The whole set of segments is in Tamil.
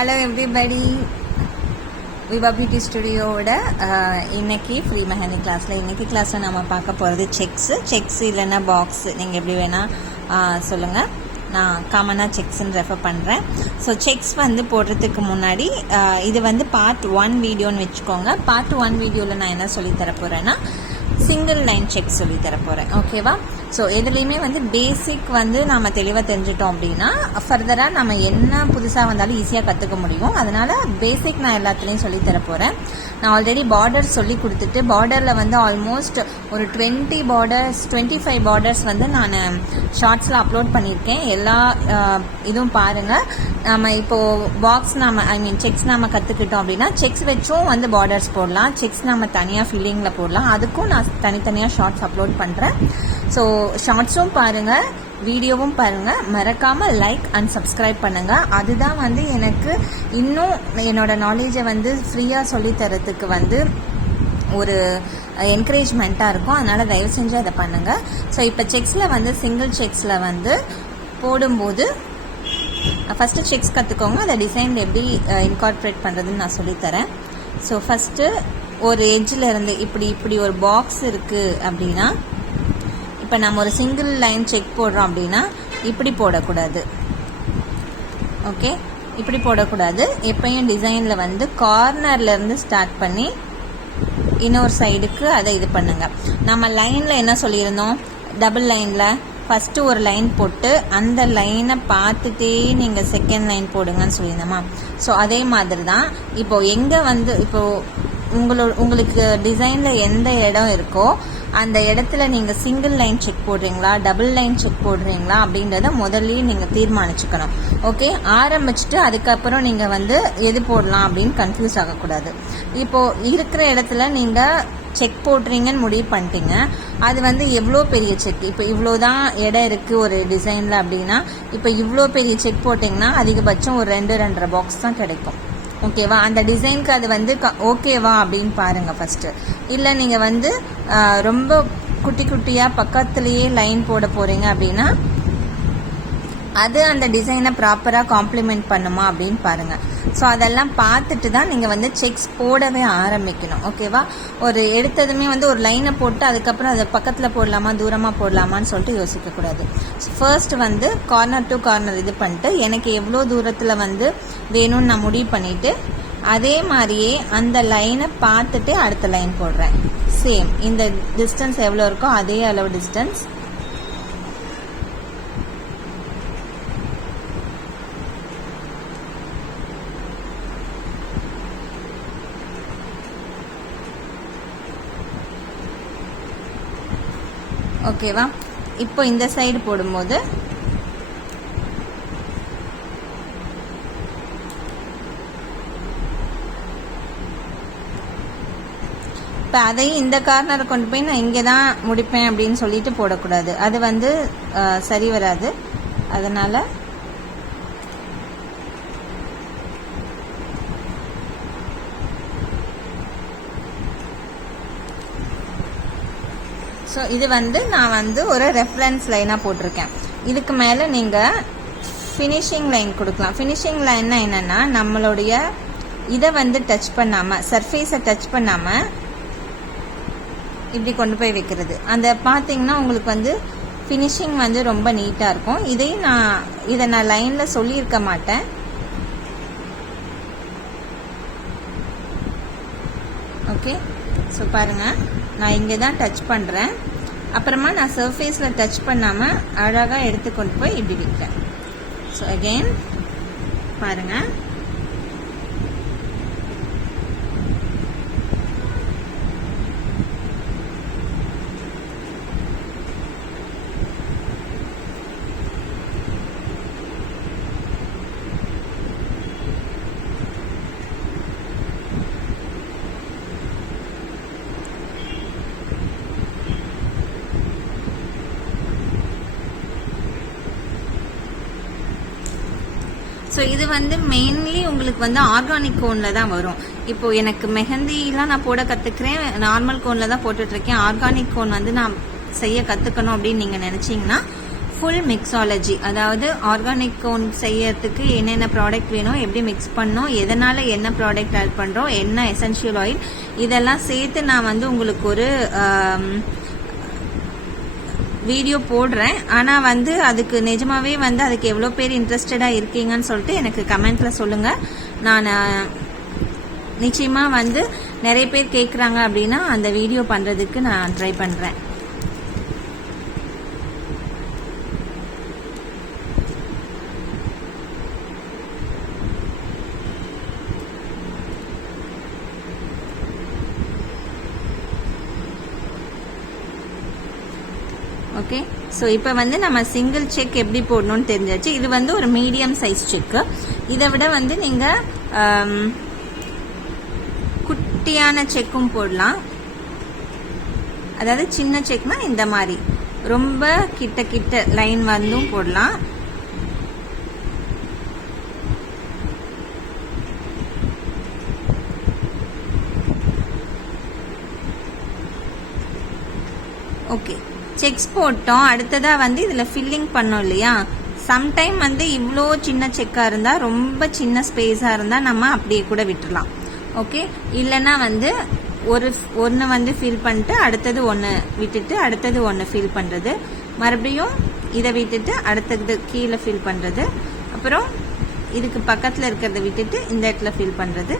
ஹலோ எவ்ரிபடி, விவா பியூட்டி ஸ்டுடியோவோட இன்னைக்கு ஃப்ரீ மெஹந்தி கிளாஸில் நம்ம பார்க்க போகிறது செக்ஸ் இல்லைன்னா பாக்ஸ், நீங்கள் எப்படி வேணால் சொல்லுங்கள். நான் காமனாக செக்ஸ்ன்னு ரெஃபர் பண்ணுறேன். ஸோ செக்ஸ் போடுறதுக்கு முன்னாடி இது பார்ட் 1 வீடியோன்னு வச்சுக்கோங்க. பார்ட் 1 வீடியோவில் நான் என்ன சொல்லித்தர போகிறேன்னா சிங்கிள் லைன் செக் சொல்லி தரப்போகிறேன். ஓகேவா? ஸோ எதுலேயுமே பேசிக் நாம் தெளிவாக தெரிஞ்சிட்டோம் அப்படின்னா ஃபர்தராக நம்ம என்ன புதுசாக வந்தாலும் ஈஸியாக கற்றுக்க முடியும். அதனால் பேசிக் நான் எல்லாத்துலேயும் சொல்லி தரப்போகிறேன். நான் ஆல்ரெடி பார்டர் சொல்லி கொடுத்துட்டு பார்டரில் ஆல்மோஸ்ட் ஒரு 25 பார்டர்ஸ் நான் ஷார்ட்ஸில் அப்லோட் பண்ணியிருக்கேன். எல்லா இதுவும் பாருங்கள். நம்ம இப்போது பாக்ஸ் செக்ஸ் கற்றுக்கிட்டோம் அப்படின்னா செக்ஸ் வச்சும் பார்டர்ஸ் போடலாம். செக்ஸ் தனியாக ஃபில்லிங்கில் போடலாம். அதுக்கும் நான் தனித்தனியாக ஷார்ட்ஸ் அப்லோட் பண்ணுறேன். ஸோ ஷார்ட்ஸும் பாருங்கள், வீடியோவும் பாருங்கள். மறக்காமல் லைக் அண்ட் சப்ஸ்கிரைப் பண்ணுங்கள். அதுதான் எனக்கு இன்னும் என்னோட நாலேஜை ஃப்ரீயாக சொல்லித்தரத்துக்கு ஒரு என்கரேஜ்மெண்ட்டாக இருக்கும். அதனால் தயவு செஞ்சு அதை பண்ணுங்கள். ஸோ இப்போ செக்ஸில் சிங்கிள் செக்ஸில் போடும்போது ஃபஸ்ட்டு செக்ஸ் கற்றுக்கோங்க. அதை டிசைன் எப்படி இன்கார்பரேட் பண்ணுறதுன்னு நான் சொல்லித்தரேன். ஸோ ஃபஸ்ட்டு ஒரு எட்ஜில் இருந்து இப்படி ஒரு பாக்ஸ் இருக்குது அப்படின்னா, இப்போ நம்ம ஒரு சிங்கிள் லைன் செக் போடுறோம் அப்படின்னா இப்படி போடக்கூடாது. ஓகே, இப்படி போடக்கூடாது. எப்பயும் டிசைனில் கார்னர்லேருந்து ஸ்டார்ட் பண்ணி இன்னொரு சைடுக்கு அதை இது பண்ணுங்க. நம்ம லைனில் என்ன சொல்லியிருந்தோம், டபுள் லைனில் ஃபஸ்ட்டு ஒரு லைன் போட்டு அந்த லைனை பார்த்துட்டே நீங்கள் செகண்ட் லைன் போடுங்கன்னு சொல்லியிருந்தோமா. ஸோ அதே மாதிரி தான் இப்போது எங்கே இப்போது உங்களுக்கு டிசைனில் எந்த இடம் இருக்கோ அந்த இடத்துல நீங்கள் சிங்கிள் லைன் செக் போடுறீங்களா, டபுள் லைன் செக் போடுறீங்களா அப்படின்றத முதல்லயே நீங்கள் தீர்மானிச்சுக்கணும். ஓகே, ஆரம்பிச்சுட்டு அதுக்கப்புறம் நீங்கள் எது போடலாம் அப்படின்னு கன்ஃபியூஸ் ஆகக்கூடாது. இப்போது இருக்கிற இடத்துல நீங்கள் செக் போடுறீங்கன்னு முடிவு பண்ணிட்டீங்க. அது எவ்வளோ பெரிய செக், இப்போ இவ்வளோ தான் இடம் இருக்குது ஒரு டிசைனில் அப்படின்னா, இப்போ இவ்வளோ பெரிய செக் போட்டிங்கன்னா அதிகபட்சம் ஒரு 2-2.5 பாக்ஸ் தான் கிடைக்கும். ஓகேவா? அந்த டிசைனுக்கு அது ஓகேவா அப்படின்னு பாருங்கள் ஃபஸ்ட்டு. இல்லை நீங்கள் ரொம்ப குட்டி குட்டியாக பக்கத்துலேயே லைன் போட போகிறீங்க அப்படின்னா அது அந்த டிசைனை ப்ராப்பராக காம்ப்ளிமெண்ட் பண்ணுமா அப்படின்னு பாருங்கள். ஸோ அதெல்லாம் பார்த்துட்டு தான் நீங்கள் செக்ஸ் போடவே ஆரம்பிக்கணும். ஓகேவா? ஒரு எடுத்ததுமே ஒரு லைனை போட்டு அதுக்கப்புறம் அதை பக்கத்தில் போடலாமா தூரமாக போடலாமான்னு சொல்லிட்டு யோசிக்கக்கூடாது. ஃபர்ஸ்ட் கார்னர் டு கார்னர் இது பண்ணிட்டு எனக்கு எவ்வளோ தூரத்தில் வேணும்னு நான் முடிவு பண்ணிவிட்டு அதே மாதிரியே அந்த லைனை பார்த்துட்டு அடுத்த லைன் போடுறேன். சேம் இந்த டிஸ்டன்ஸ் எவ்வளோ இருக்கோ அதே அளவு டிஸ்டன்ஸ். ஓகேவா? இப்போ இந்த சைடு போடும்போது இப்போ அதையும் இந்த கார்னரை கொண்டு போய் நான் இங்கே தான் முடிப்பேன் அப்படின்னு சொல்லிட்டு போடக்கூடாது. அது சரி வராது. அதனால் ஸோ இது நான் ஒரு ரெஃபரன்ஸ் லைனாக போட்டிருக்கேன். இதுக்கு மேலே நீங்கள் ஃபினிஷிங் லைன் கொடுக்கலாம். ஃபினிஷிங் லைன்னா என்னென்னா நம்மளுடைய இதை டச் பண்ணாமல், சர்ஃபேஸை டச் பண்ணாமல் இப்படி கொண்டு போய் வைக்கிறது. அந்த பார்த்தீங்கன்னா உங்களுக்கு ஃபினிஷிங் ரொம்ப நீட்டாக இருக்கும். இதை நான் லைனில் சொல்லியிருக்க மாட்டேன். ஓகே, ஸோ பாருங்கள், நான் இங்கே தான் டச் பண்ணுறேன். அப்புறமா நான் சர்ஃபேஸில் டச் பண்ணாமல் அழகாக எடுத்து கொண்டு போய் இப்படி வைக்கிறேன். ஸோ அகெயின் பாருங்கள், ஸோ இது மெயின்லி உங்களுக்கு ஆர்கானிக் கோனில் தான் வரும். இப்போது எனக்கு மெஹந்திலாம் நான் போட கற்றுக்கிறேன், நார்மல் கோனில் தான் போட்டுட்ருக்கேன். ஆர்கானிக் கோன் நான் செய்ய கற்றுக்கணும் அப்படின்னு நீங்கள் நினச்சிங்கன்னா ஃபுல் மிக்ஸாலஜி, அதாவது ஆர்கானிக் கோன் செய்யறதுக்கு என்னென்ன ப்ராடக்ட் வேணும், எப்படி மிக்ஸ் பண்ணோம், எதனால என்ன ப்ராடக்ட் ஆட் பண்றோம், என்ன எசென்ஷியல் ஆயில், இதெல்லாம் சேர்த்து நான் வந்து உங்களுக்கு ஒரு வீடியோ போடுறேன். ஆனா வந்து அதுக்கு நிஜமாவே வந்து அதுக்கு எவ்வளவு பேர் இன்ட்ரெஸ்டடா இருக்கீங்கன்னு சொல்லிட்டு எனக்கு கமெண்ட்ல சொல்லுங்க. நான் நிச்சயமா வந்து நிறைய பேர் கேட்குறாங்க அப்படின்னா அந்த வீடியோ பண்றதுக்கு நான் ட்ரை பண்றேன். ஓகே, ஸோ இப்போ வந்து நம்ம சிங்கிள் செக் எப்படி போடணும்னு தெரிஞ்சாச்சு. இது வந்து ஒரு மீடியம் சைஸ் செக்கு. இதை விட வந்து நீங்கள் குட்டியான செக்கும் போடலாம். அதாவது சின்ன செக்னா இந்த மாதிரி ரொம்ப கிட்ட கிட்ட லைன் வந்தும் போடலாம். ஓகே, செக்ஸ் போட்டோம். அடுத்ததா வந்து இதுல ஃபில்லிங் பண்ணோம் இல்லையா. சம்டைம் வந்து இவ்வளோ சின்ன செக்கா இருந்தா, ரொம்ப சின்ன ஸ்பேஸா இருந்தா நம்ம அப்படியே கூட விட்டுறலாம். ஓகே, இல்லைன்னா வந்து ஒன்று வந்து ஃபில் பண்ணிட்டு அடுத்தது ஒன்று விட்டுட்டு அடுத்தது ஒன்று ஃபில் பண்ணுறது, மறுபடியும் இதை விட்டுட்டு அடுத்தது கீழே ஃபில் பண்ணுறது, அப்புறம் இதுக்கு பக்கத்தில் இருக்கிறத விட்டுட்டு இந்த இடத்துல ஃபில் பண்ணுறது,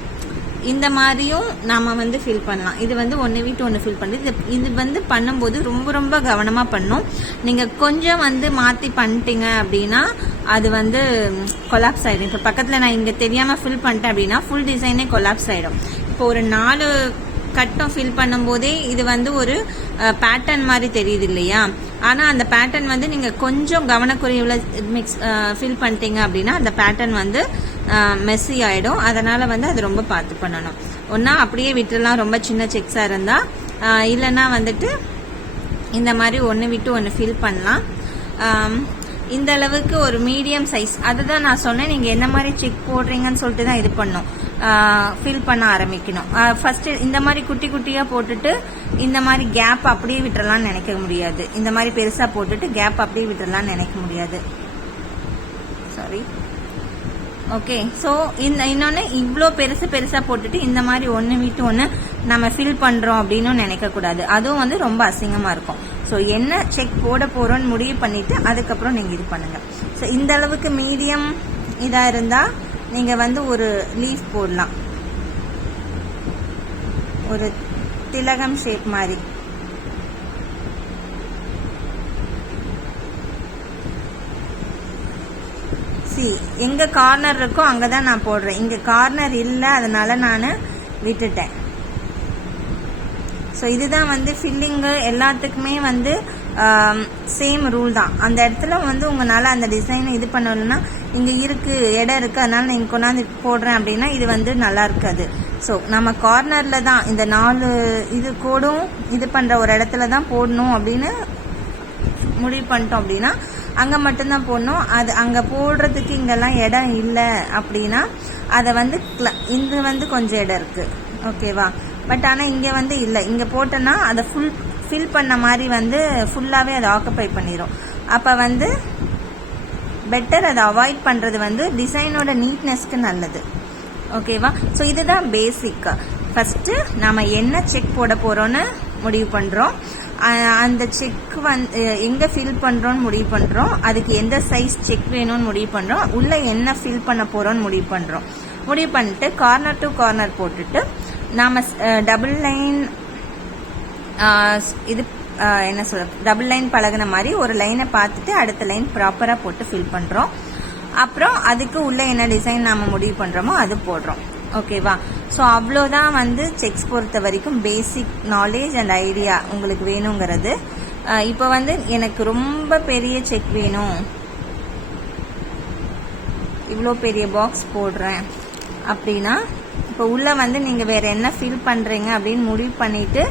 இந்த மாதிரியும் நாம வந்து ஃபில் பண்ணலாம். இது வந்து ஒன்று விட்டு ஒன்று ஃபில் பண்ணுறது. இது வந்து பண்ணும்போது ரொம்ப ரொம்ப கவனமாக பண்ணும். நீங்கள் கொஞ்சம் வந்து மாற்றி பண்ணிட்டீங்க அப்படின்னா அது வந்து கொலாப்ஸ் ஆகிடும். இப்போ பக்கத்தில் நான் இங்கே தெரியாமல் ஃபில் பண்ணிட்டேன் அப்படின்னா ஃபுல் டிசைனே கொலாப்ஸ் ஆகிடும். இப்போ ஒரு 4 கட்டம் ஃபில் பண்ணும்போதே இது வந்து ஒரு பேட்டர்ன் மாதிரி தெரியுது இல்லையா. ஆனால் அந்த பேட்டர்ன் வந்து நீங்கள் கொஞ்சம் கவனக்குறைவுல ஃபில் பண்ணிட்டீங்க அப்படின்னா அந்த பேட்டர்ன் வந்து மெஸ்ஸி ஆகிடும். அதனால வந்து அது ரொம்ப பார்த்து பண்ணணும். ஒன்றா அப்படியே விட்டுலாம் ரொம்ப சின்ன செக்ஸாக இருந்தால், இல்லைன்னா வந்துட்டு இந்த மாதிரி ஒன்று விட்டு ஒன்று ஃபில் பண்ணலாம். இந்த அளவுக்கு ஒரு மீடியம் சைஸ், அதுதான் நான் சொன்னேன். நீங்கள் என்ன மாதிரி செக் போடுறீங்கன்னு சொல்லிட்டு தான் இது பண்ணும், ஃபில் பண்ண ஆரம்பிக்கணும். ஃபர்ஸ்ட் இந்த மாதிரி குட்டி குட்டியாக போட்டுட்டு இந்த மாதிரி கேப் அப்படியே விட்டுறலாம்னு நினைக்க முடியாது. இந்த மாதிரி பெருசாக போட்டுட்டு கேப் அப்படியே விட்டுறலாம்னு நினைக்க முடியாது. சாரி. ஓகே, ஸோ இன்னொன்று இவ்வளோ பெருசாக போட்டுட்டு இந்த மாதிரி ஒன்று விட்டு ஒன்று நம்ம ஃபில் பண்ணுறோம் அப்படின்னு நினைக்கக்கூடாது. அதுவும் வந்து ரொம்ப அசிங்கமாக இருக்கும். ஸோ என்ன செக் போட போகிறோன்னு முடிவு பண்ணிவிட்டு அதுக்கப்புறம் நீங்கள் இது பண்ணுங்கள். ஸோ இந்த அளவுக்கு மீடியம் இதாக இருந்தால் நீங்கள் வந்து ஒரு லீஃப் போடலாம், ஒரு திலகம் ஷேப் மாதிரி. எங்க கார்னர் இருக்கோ அங்கதான் நான் போடுறேன். இங்க கார்னர் இல்லை, அதனால நான் விட்டுட்டேன். ஸோ இதுதான் வந்து ஃபில்லிங்கு எல்லாத்துக்குமே வந்து சேம் ரூல் தான். அந்த இடத்துல வந்து உங்களால் அந்த டிசைனை இது பண்ணணும்னா இங்கே இருக்கு, இடம் இருக்கு, அதனால நான் இங்கே கொண்டாந்து போடுறேன் அப்படின்னா இது வந்து நல்லா இருக்காது. ஸோ நம்ம கார்னரில் தான் இந்த 4 இது கோடும் இது பண்ணுற ஒரு இடத்துல தான் போடணும் அப்படின்னு முடிவு பண்ணிட்டோம் அப்படின்னா அங்கே மட்டும்தான் போடணும். அது அங்கே போடுறதுக்கு இங்கெல்லாம் இடம் இல்லை அப்படின்னா அதை வந்து இங்கே வந்து கொஞ்சம் இடம் இருக்குது, ஓகேவா. பட் ஆனால் இங்கே வந்து இல்லை, இங்கே போட்டோன்னா அதை ஃபில் பண்ண மாதிரி வந்து ஃபுல்லாகவே அதை ஆக்குப்பை பண்ணிடும். அப்போ வந்து பெட்டர் அதை அவாய்ட் பண்ணுறது வந்து டிசைனோட நீட்னஸ்க்கு நல்லது, ஓகேவா. ஸோ இதுதான் பேசிக். ஃபஸ்ட்டு நம்ம என்ன செக் போட போகிறோன்னு முடிவு பண்ணுறோம். அந்த செக் வந்து எங்கே ஃபில் பண்ணுறோன்னு முடிவு பண்ணுறோம். அதுக்கு எந்த சைஸ் செக் வேணும்னு முடிவு பண்ணுறோம். உள்ளே என்ன ஃபில் பண்ண போகிறோன்னு முடிவு பண்ணுறோம். முடிவு பண்ணிட்டு கார்னர் டு கார்னர் போட்டுட்டு நாம் டபுள் லைன் இது என்ன சொல்ற டபுள் லைன் பழகின மாதிரி ஒரு லைனை பார்த்துட்டு அடுத்த லைன் ப்ராப்பராக போட்டு ஃபில் பண்ணுறோம். அப்புறம் அதுக்கு உள்ள என்ன டிசைன் நாம் முடிவு பண்ணுறோமோ அது போடுறோம், ஓகேவா. ஸோ அவ்வளோதான் வந்து செக்ஸ் பொறுத்த வரைக்கும் பேசிக் நாலேஜ் அண்ட் ஐடியா உங்களுக்கு வேணுங்கிறது. இப்போ வந்து எனக்கு ரொம்ப பெரிய செக் வேணும், இவ்வளோ பெரிய பாக்ஸ் போடுறேன் அப்படின்னா இப்போ உள்ள வந்து நீங்கள் வேற என்ன ஃபில் பண்ணுறீங்க அப்படின்னு முடிவு பண்ணிட்டு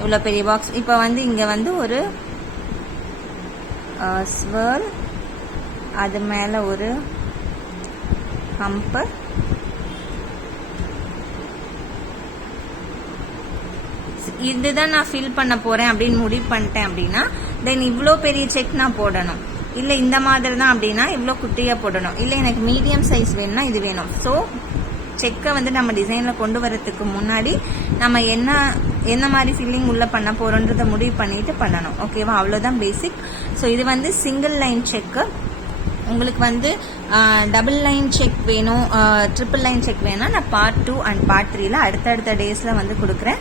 இவ்வளோ பெரிய பாக்ஸ். இப்போ வந்து இங்கே வந்து ஒரு ஸ்வர்ல், அது மேலே ஒரு ஹம்பு, இதுதான் நான் ஃபில் பண்ண போகிறேன் அப்படின்னு முடிவு பண்ணிட்டேன் அப்படின்னா தென் இவ்வளோ பெரிய செக் நான் போடணும். இல்லை இந்த மாதிரி தான் அப்படின்னா இவ்வளோ குட்டியாக போடணும். இல்லை எனக்கு மீடியம் சைஸ் வேணும்னா இது வேணும். ஸோ செக்கை வந்து நம்ம டிசைனில் கொண்டு வரதுக்கு முன்னாடி நம்ம என்ன மாதிரி ஃபில்லிங் உள்ளே பண்ண போகிறோன்றதை முடிவு பண்ணிட்டு பண்ணணும். ஓகேவா? அவ்வளோதான் பேசிக். ஸோ இது வந்து சிங்கிள் லைன் செக்கு. உங்களுக்கு வந்து டபுள் லைன் செக் வேணும், ட்ரிபிள் லைன் செக் வேணும்னா நான் பார்ட் 2 அண்ட் பார்ட் 3ல அடுத்தடுத்த டேஸில் வந்து கொடுக்குறேன்.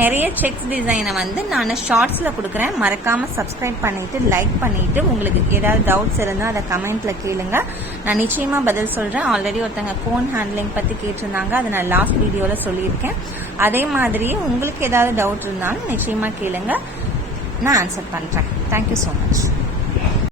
நிறைய செக்ஸ் டிசைனை வந்து நான் ஷார்ட்ஸில் கொடுக்குறேன். மறக்காமல் சப்ஸ்கிரைப் பண்ணிவிட்டு லைக் பண்ணிவிட்டு உங்களுக்கு ஏதாவது டவுட்ஸ் இருந்தால் அதை கமெண்ட்டில் கேளுங்க. நான் நிச்சயமாக பதில் சொல்கிறேன். ஆல்ரெடி ஒருத்தங்க கோன் ஹேண்ட்லிங் பற்றி கேட்டிருந்தாங்க, அதை நான் லாஸ்ட் வீடியோவில் சொல்லியிருக்கேன். அதே மாதிரியே உங்களுக்கு ஏதாவது டவுட் இருந்தாலும் நிச்சயமாக கேளுங்க, நான் ஆன்சர் பண்ணுறேன். Thank you so much.